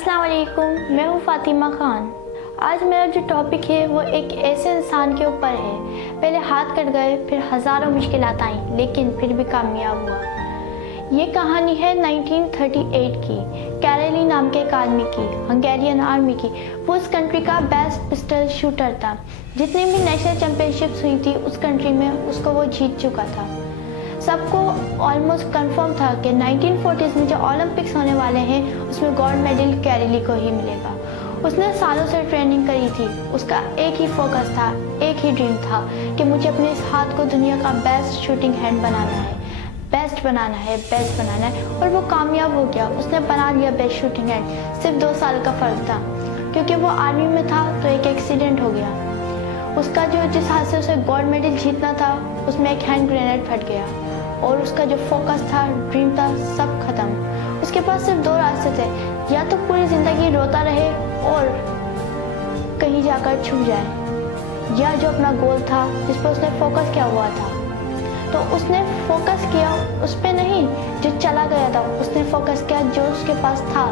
अस्सलाम वालेकुम, मैं हूँ फातिमा खान। आज मेरा जो टॉपिक है वो एक ऐसे इंसान के ऊपर है। पहले हाथ कट गए, फिर हज़ारों मुश्किलात आईं, लेकिन फिर भी कामयाब हुआ। ये कहानी है 1938 की। कैरेली नाम के एक आदमी की, हंगेरियन आर्मी की। वो उस कंट्री का बेस्ट पिस्टल शूटर था। जितनी भी नेशनल चैम्पियनशिप्स हुई थी उस कंट्री में, उसको वो जीत चुका था। सबको ऑलमोस्ट कंफर्म था कि 1940s में जो ओलंपिक्स होने वाले हैं उसमें गोल्ड मेडल कैरेली को ही मिलेगा। उसने सालों से ट्रेनिंग करी थी। उसका एक ही फोकस था, एक ही ड्रीम था कि मुझे अपने इस हाथ को दुनिया का बेस्ट शूटिंग हैंड बनाना है, बेस्ट बनाना है, बेस्ट बनाना है। और वो कामयाब हो गया। उसने बना लिया बेस्ट शूटिंग हैंड। सिर्फ 2 साल का फ़र्क था, क्योंकि वो आर्मी में था तो एक एक्सीडेंट हो गया। उसका जिस हाथ से उसे गोल्ड मेडल जीतना था उसमें एक हैंड ग्रेनेड फट गया और उसका जो फोकस था, ड्रीम था, सब खत्म। उसके पास सिर्फ 2 रास्ते थे, या तो पूरी ज़िंदगी रोता रहे और कहीं जाकर छूट जाए, या जो अपना गोल था जिस पर उसने फोकस किया हुआ था तो उसने फोकस किया उस पर नहीं जो चला गया था। उसने फोकस किया जो उसके पास था।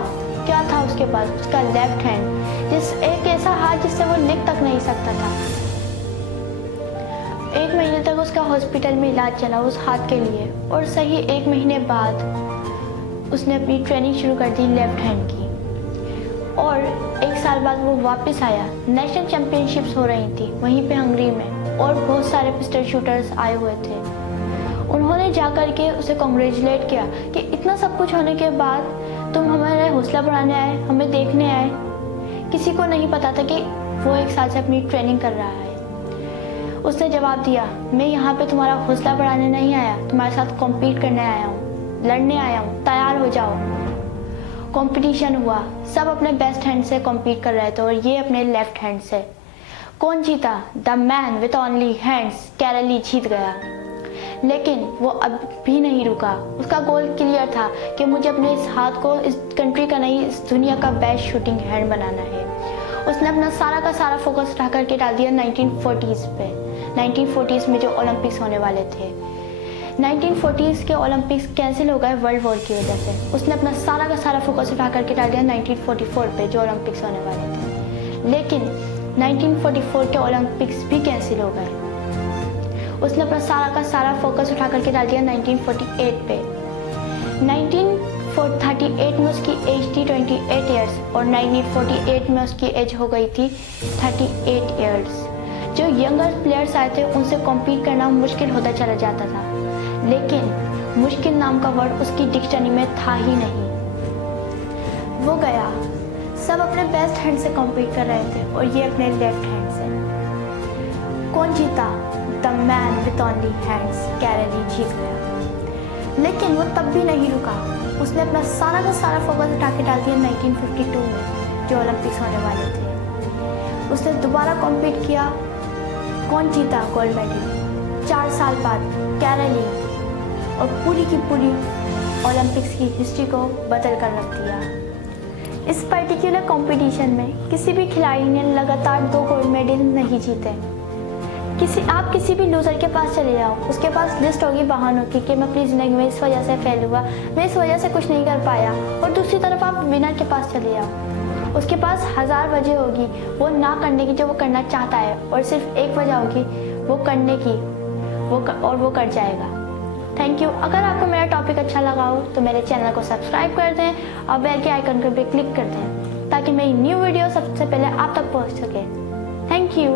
क्या था उसके पास? उसका लेफ्ट हैंड, एक ऐसा हाथ जिससे वो लिख तक नहीं सकता था। 1 महीने तक उसका हॉस्पिटल में इलाज चला उस हाथ के लिए, और सही 1 महीने बाद उसने अपनी ट्रेनिंग शुरू कर दी लेफ्ट हैंड की। और 1 साल बाद वो वापस आया। नेशनल चैम्पियनशिप्स हो रही थी वहीं पे हंगरी में, और बहुत सारे पिस्टल शूटर्स आए हुए थे। उन्होंने जाकर के उसे कॉन्ग्रेचुलेट किया कि इतना सब कुछ होने के बाद तुम हमारा हौसला बढ़ाने आए, हमें देखने आए। किसी को नहीं पता था कि वो 1 साल से अपनी ट्रेनिंग कर रहा है। उसने जवाब दिया, मैं यहाँ पे तुम्हारा हौसला बढ़ाने नहीं आया, तुम्हारे साथ कॉम्पीट करने आया हूँ, लड़ने आया हूँ, तैयार हो जाओ। कंपटीशन हुआ, सब अपने बेस्ट हैंड से कॉम्पीट कर रहे थे और ये अपने लेफ्ट हैंड से। कौन जीता? The man with only hands, Karoly जीत गया। लेकिन वो अब भी नहीं रुका। उसका गोल क्लियर था कि मुझे अपने इस हाथ को इस कंट्री का नहीं, इस दुनिया का बेस्ट शूटिंग हैंड बनाना है। उसने अपना सारा का सारा फोकस उठा करके डाल दिया 1940s पे। 1940s में जो ओलंपिक्स होने वाले थे। 1940s के ओलंपिक्स कैंसिल हो गए वर्ल्ड वॉर की वजह से। उसने अपना सारा का सारा फोकस उठा करके डाल दिया 1944 पे जो ओलंपिक्स होने वाले थे। लेकिन 1944 के ओलंपिक्स भी कैंसिल हो गए। उसने अपना सारा का सारा फोकस उठा करके डाल दिया 1948 पे। 1938 में उसकी एज थी 28 ईयर्स और 1948 में उसकी एज हो गई थी 38 ईयर्स। जो यंगर प्लेयर्स आए थे उनसे कॉम्पीट करना मुश्किल होता चला जाता था, लेकिन मुश्किल नाम का वर्ड उसकी डिक्शनरी में था ही नहीं। वो गया, सब अपने बेस्ट हैंड से कॉम्पीट कर रहे थे और ये अपने लेफ्ट हैंड से। कौन जीता? The man with only hands, Karoly जीत गया। लेकिन वो तब भी नहीं रुका। उसने अपना सारा का सारा फोकस उठा के डाल दिया 1952 में जो ओलंपिक्स होने वाले थे। उसने दोबारा कॉम्पीट किया। कौन जीता गोल्ड मेडल? 4 साल बाद कैरेली, और पूरी की पूरी ओलंपिक्स की हिस्ट्री को बदल कर रख दिया। इस पर्टिकुलर कंपटीशन में किसी भी खिलाड़ी ने लगातार 2 गोल्ड मेडल नहीं जीते। आप किसी भी लूज़र के पास चले जाओ, उसके पास लिस्ट होगी बहानों की कि मैं अपनी ज़िंदगी में इस वजह से फेल हुआ, मैं इस वजह से कुछ नहीं कर पाया। और दूसरी तरफ आप विनर के पास चले जाओ, उसके पास 1000 वजह होगी वो ना करने की जो वो करना चाहता है, और सिर्फ एक वजह होगी वो करने की, और वो कर जाएगा। Thank you. अगर आपको मेरा टॉपिक अच्छा लगा हो तो मेरे चैनल को सब्सक्राइब कर दें और बेल के आइकन पर भी क्लिक कर दें ताकि मेरी न्यू वीडियो सबसे पहले आप तक पहुँच सके। Thank you.